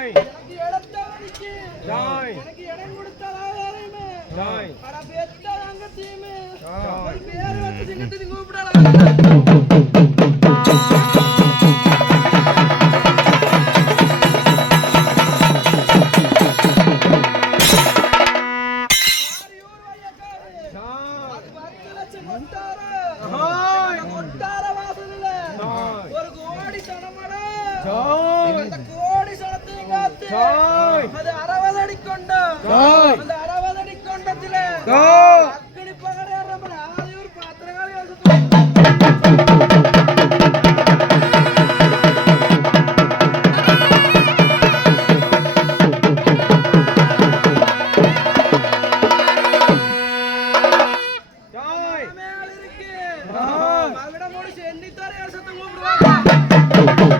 எனக்கு இடத்தவனுக்கு எனக்கு இடம் கொடுத்தாலுமே அட பெத்த தங்கத்தையுமே ஒரு பேர் வச்சு சிங்கத்தை கூப்பிடலாம். கோடி சனத்தையும் காத்து அது அரவதடி கொண்ட அந்த அரவதடி கொண்டத்திலே அக்கடி பகடையார் நம்ம ஆதியூர் பாத்திரகாளி மேல இருக்கு மகடமோடு சென்னித்தாரே அரசத்தை கூப்பிடுவாங்க.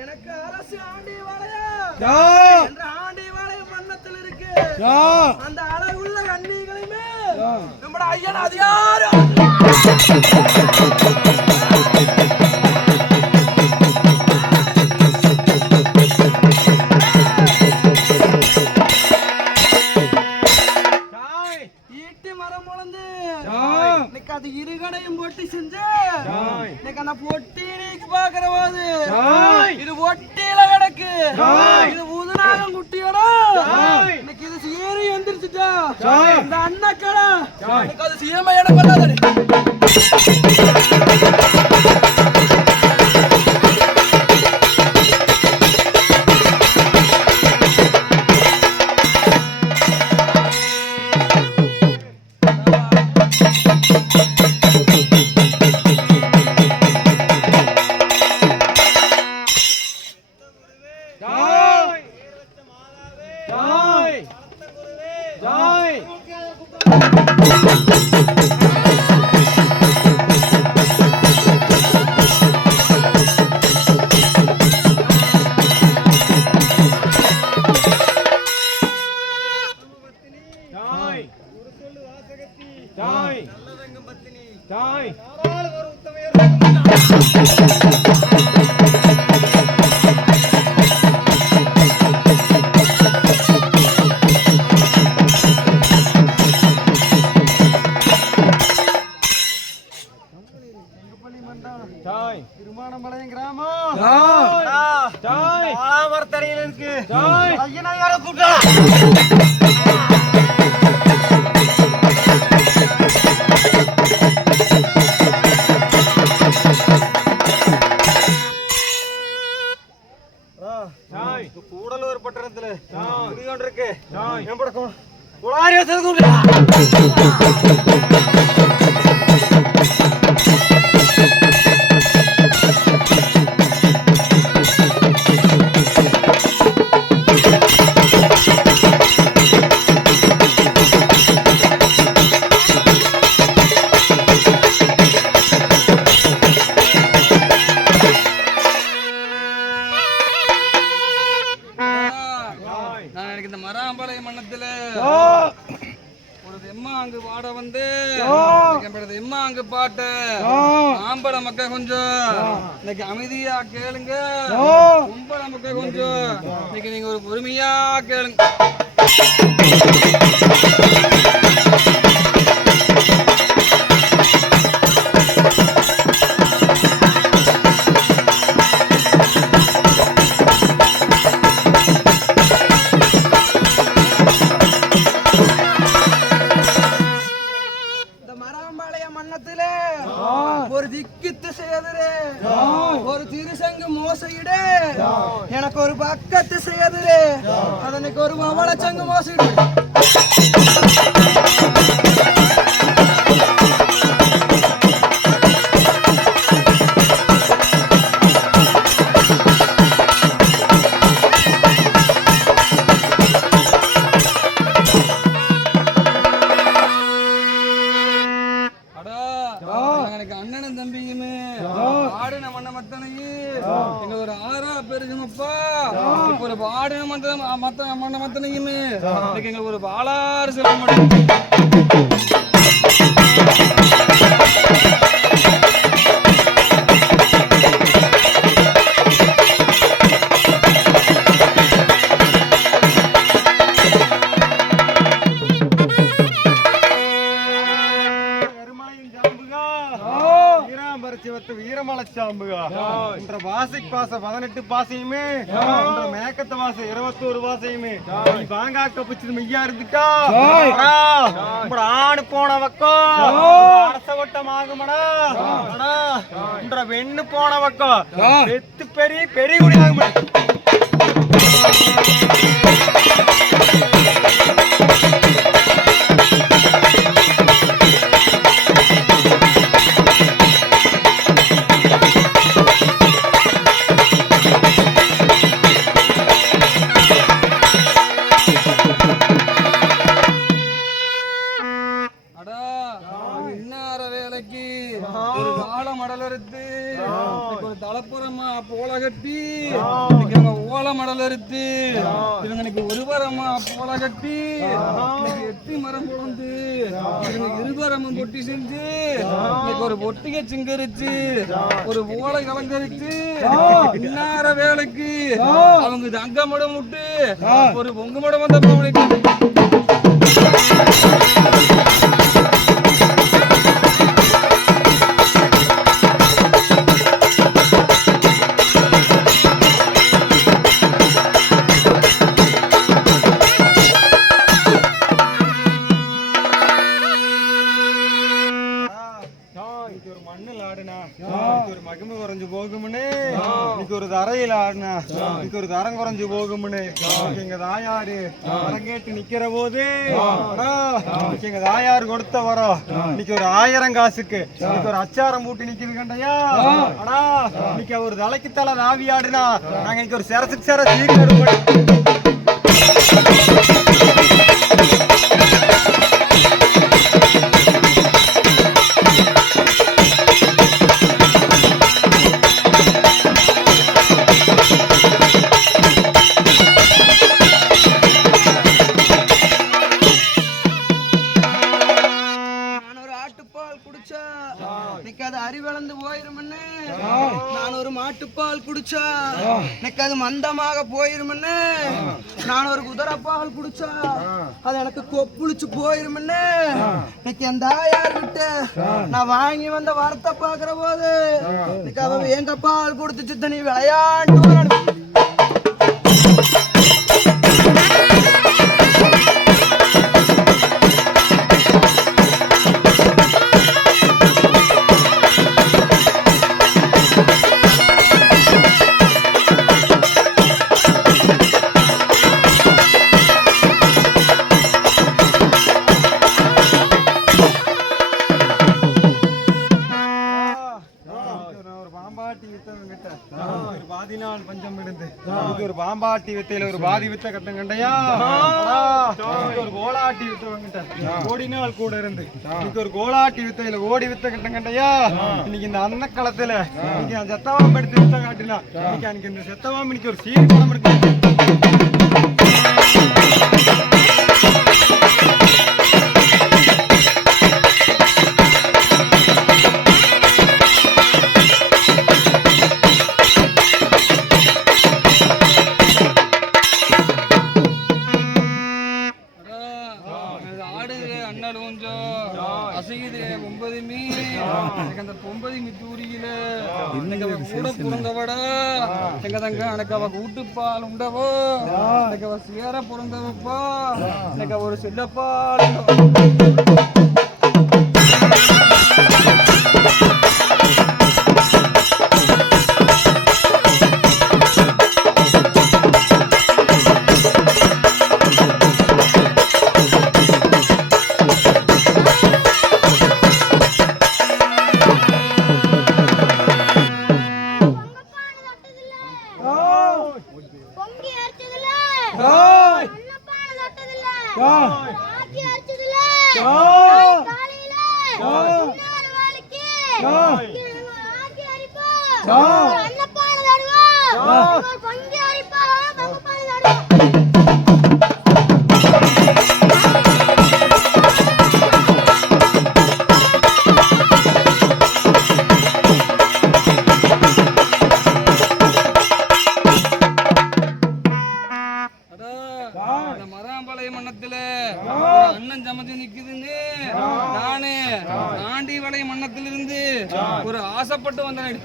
எனக்கு அரசு ஆண்டி வாழையா என்ற ஆண்டி வாழைய மன்னத்தில் இருக்கு. அந்த அழகுள்ள கண்ணிகளையுமே நம்மட ஐயன் அதிகாரம் ஈட்டி மரம் முழந்து இன்னைக்கு அது இருகடையும் போட்டி செஞ்சு இன்னைக்கு அந்த பொட்டி நீக்கு பாக்குறவாது இது ஒட்டியில கிடக்கு. இது ஊதுநாகம் குட்டியோட இன்னைக்கு இது சீரி எந்திரிச்சுட்டா இந்த அண்ணக்கடை இன்னைக்கு அது சீமையோட பண்ணாது. திருமானம்பாளையம் கிராமம் ஆலாமரத்தடியில் இருக்கு. ஐயனா யார கூட்டா கூடலூர் பட்டணத்துல இருக்கு. இந்த மராம்பாளையம் மன்னத்துல ஒரு எம்மா அங்கு பாட வந்து எம்மா அங்கு பாட்டு ஆம்பளை மக்கள் கொஞ்சம் இன்னைக்கு அமைதியா கேளுங்க. கும்பல மக்கள் கொஞ்சம் இன்னைக்கு நீங்க ஒரு பொறுமையா கேளுங்க. ஒரு திக்கித்து செய்யதுரே ஒரு திருசங்கு மோசையிடு எனக்கு ஒரு பக்கத்து செய்யதுரே அதனைக்கு ஒரு மவள சங்கு மோசையிடு. அண்ணனும் தம்பியுமே ஆடின மண்ண மத்தனையே எங்க ஒரு 6 பேருக்குமப்பா. ஒரு ஆடின மண்ண மத்தனையுமே எங்க ஒரு பாலாறு செல்ல முடியும். வீரமலச்சாம்புகா வாசிக் பாச 18 பாசையுமே மேக்கத்த வாச 21 பாசையுமே பாங்காக்க பிடிச்சது மையா இருந்துட்டா ஆணு போன பக்கம் அரசவட்டம் ஆகுமடா வெண்ணு போன பக்கம் பெத்து பெரிய பெரிய குடி ஆகுமடா. ஒரு தலப்புறமா போல கட்டி ஓல மடல் அறுத்து இவங்க ஒருவரமா போல கட்டி எட்டி மரம் பொழந்து இருபரமும் பொட்டி செஞ்சு ஒரு பொட்டிகை சிங்கரிச்சு ஒரு ஓலை கலங்கரிச்சு இன்னார வேலைக்கு அவங்க தங்க மடம் விட்டு ஒரு பொங்கு மடம் வந்த போவனுக்கு மகிமை குறைஞ்சு போகும்னு இன்னைக்கு ஒரு தரையில ஆடினா இன்னைக்கு ஒரு தரம் குறைஞ்சு போகும்னு எங்க தாயாரு அரங்கேட்டு நிக்கிற போது எங்க தாயாரு கொடுத்த வரோம் இன்னைக்கு ஒரு 1000 காசுக்கு இன்னைக்கு ஒரு அச்சாரம் பூட்டி நிக்குது கண்டையா. ஆனா இன்னைக்கு ஒரு தலைக்கு தலை நாவி ஆடுனா நாங்க இன்னைக்கு ஒரு சரசுக்கு சர சீக்கிரம் அறிவளந்து போயிருமன்னு நான் ஒரு மாட்டுப்பால் குடிச்சா எனக்கு அது மந்தமாக போயிருமன்னு நான் ஒரு குதிரைப்பால் குடிச்சா அது எனக்கு கொப்புளிச்சு போயிருமன்னு இன்னைக்கு என் தாயார் விட்டு நான் வாங்கி வந்த வார்த்தை பாக்குற போது இன்னைக்கு அவ எங்க பால் கொடுத்துச்சு தனி விளையாண்டு ஒரு பாம்பாட்டி வித்தையில ஒரு பாதி வித்த கட்டம் கண்டையா ஒரு கோலாட்டி வித்தவங்கிட்ட கோடினால் கூட இருந்து இன்னைக்கு ஒரு கோலாட்டி வித்தையில ஓடி வித்த கட்டம் கண்டையா. இன்னைக்கு இந்த அன்னக்களத்துல இன்னைக்கு அந்த செத்தவாம் எடுத்து வித்த காட்டினா இன்னைக்கு எனக்கு இந்த செத்தவாம் இன்னைக்கு ஒரு சீர் படம் இருக்கு. அசையுது 9 மீ அந்த 9 மீ தூரியில கூட பிறந்தவடா எங்க தங்க எனக்கு அவ கூட்டுப்பால் உண்டவோ எனக்கு அவ சேர பிறந்தவப்பா எனக்கு ஒரு செல்லப்பால் Oh! மராம்பாளையம் மன்னத்துல அண்ணன் சமைச்சு நிக்குதுன்னு நானு ஆண்டிபாளைய மன்னத்திலிருந்து ஒரு ஆசைப்பட்டு வந்தேன்.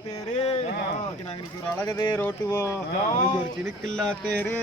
நாங்க இன்னைக்கு ஒரு அழகதே ரோட்டுவோம், ஒரு சிலுக்கில்லா தேரு.